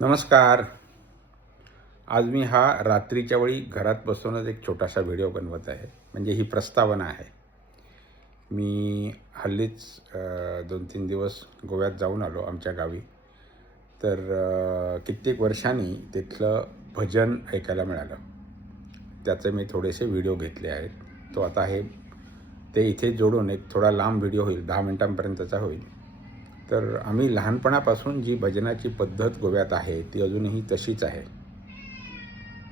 नमस्कार. आज मी हा रात्रीच्या वेळी घरात बसूनच एक छोटासा व्हिडिओ बनवत आहे. म्हणजे ही प्रस्तावना आहे. मी हल्लीच 2-3 दिवस गोव्यात जाऊन आलो आमच्या गावी. तर कित्येक वर्षांनी तिथलं भजन ऐकायला मिळालं. त्याचे मी थोडेसे व्हिडिओ घेतले आहेत. तो आता आहे ते इथे जोडून एक थोडा लांब व्हिडिओ होईल, 10 मिनिटांपर्यंतचा होईल. तर आम्ही लहानपणापासून जी भजनाची पद्धत गोव्यात आहे ती अजूनही तशीच आहे.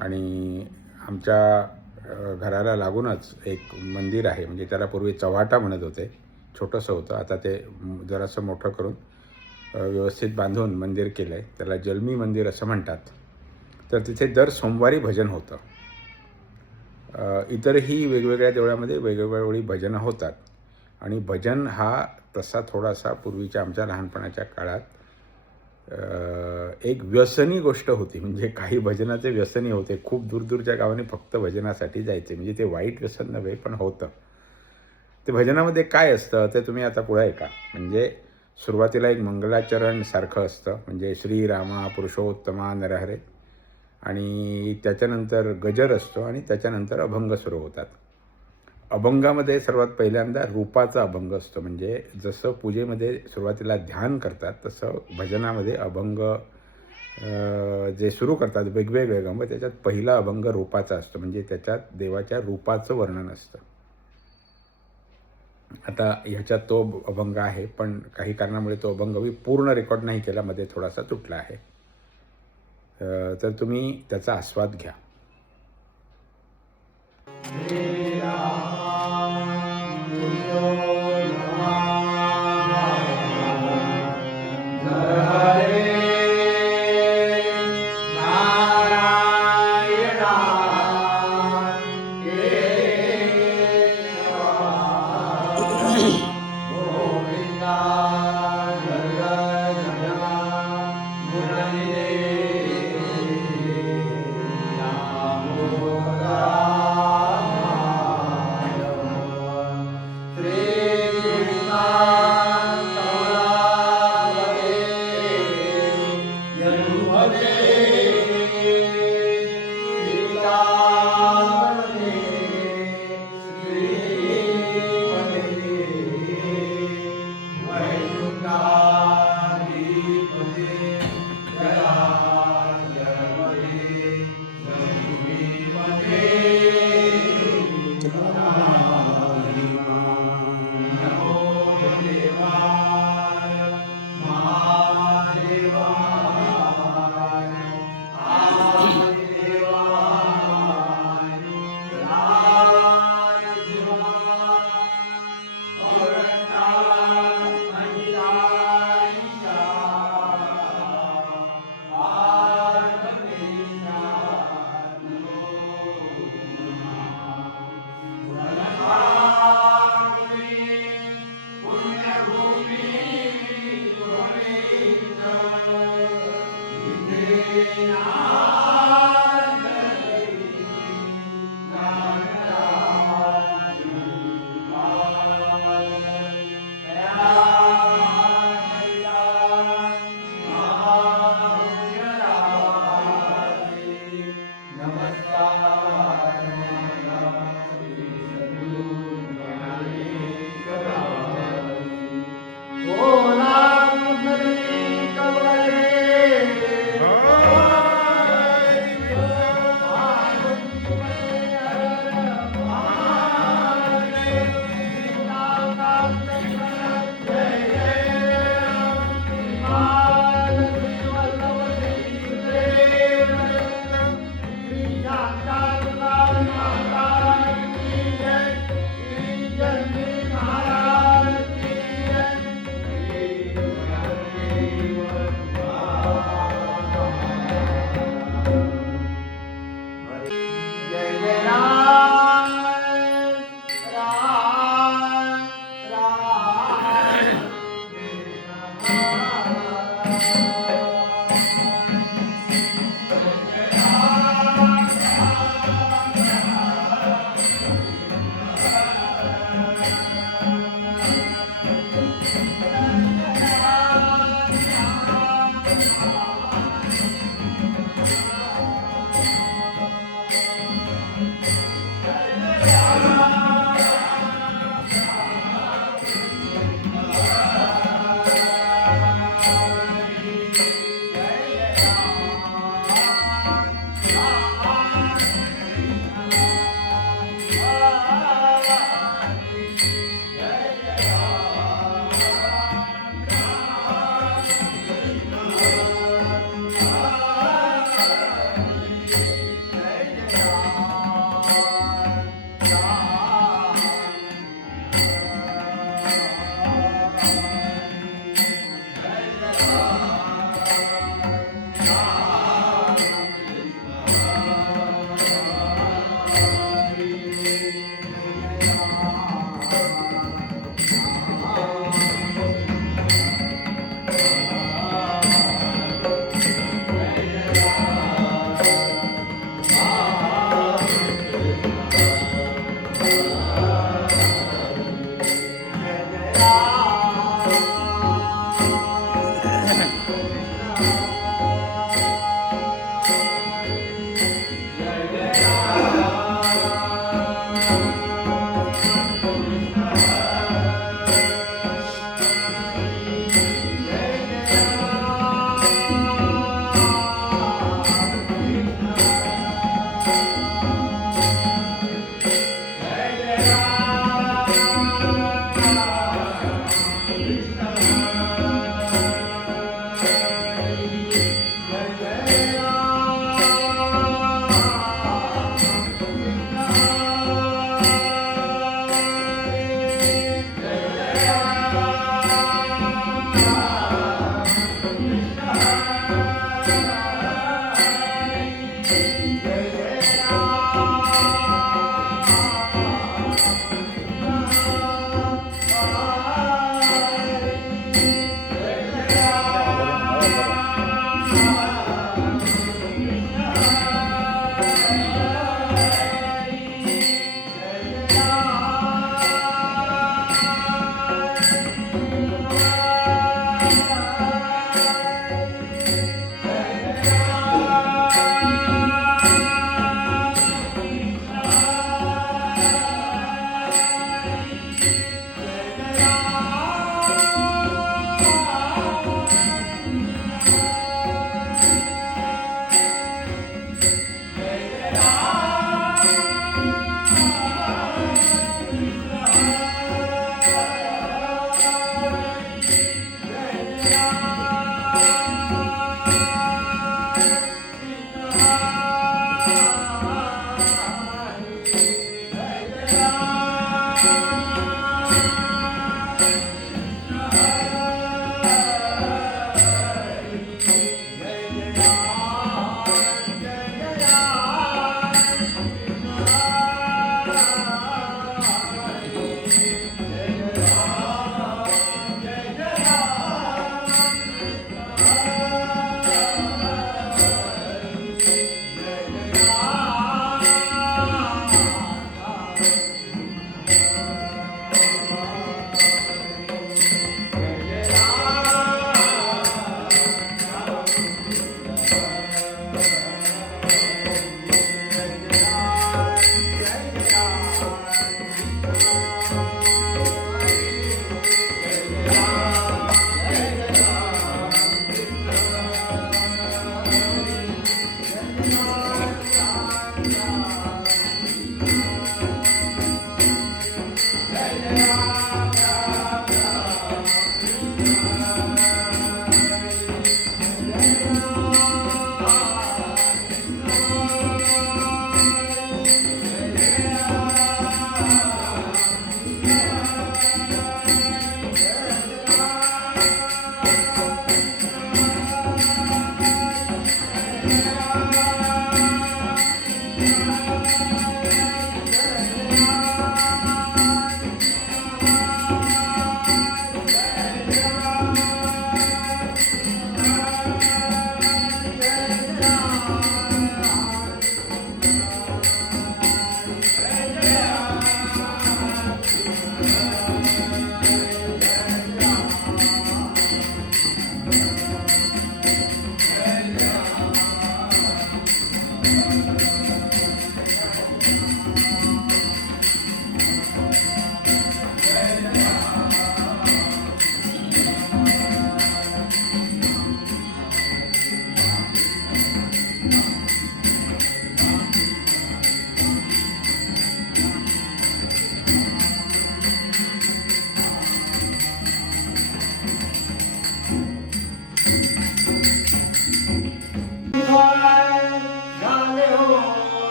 आणि आमच्या घराला लागूनच एक मंदिर आहे. म्हणजे त्याला पूर्वी चव्हाटा म्हणत होते. छोटंसं होतं. आता ते जरासं मोठं करून व्यवस्थित बांधून मंदिर केलं आहे. त्याला जलमी मंदिर असं म्हणतात. तर तिथे दर सोमवारी भजन होतं. इतरही वेगवेगळ्या देवळामध्ये वेगवेगळ्या वेळी भजनं होतात. आणि भजन हा तसा थोडासा पूर्वीच्या आमच्या लहानपणाच्या काळात एक व्यसनी गोष्ट होती. म्हणजे काही भजनाचे व्यसनी होते. खूप दूरदूरच्या गावाने फक्त भजनासाठी जायचे. म्हणजे ते वाईट व्यसन नव्हे, पण होतं. ते भजनामध्ये काय असतं ते तुम्ही आता पुढे ऐका. म्हणजे सुरुवातीला एक मंगलाचरण सारखं असतं. म्हणजे श्रीरामा पुरुषोत्तमा नरहरे. आणि त्याच्यानंतर गजर असतो आणि त्याच्यानंतर अभंग सुरू होतात. अभंगामध्ये सर्वात पहिल्यांदा रूपाचा अभंग असतो. म्हणजे जसं पूजेमध्ये सुरुवातीला ध्यान करतात तसं भजनामध्ये अभंग जे सुरू करतात वेगवेगळे अभंग, त्याच्यात पहिला अभंग रूपाचा असतो. म्हणजे त्याच्यात देवाच्या रूपाचं वर्णन असतं. आता ह्याच्यात तो अभंग आहे, पण काही कारणामुळे तो अभंग मी पूर्ण रेकॉर्ड नाही केला, मध्ये थोडासा तुटला आहे. तर तुम्ही त्याचा आस्वाद घ्या.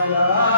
Oh,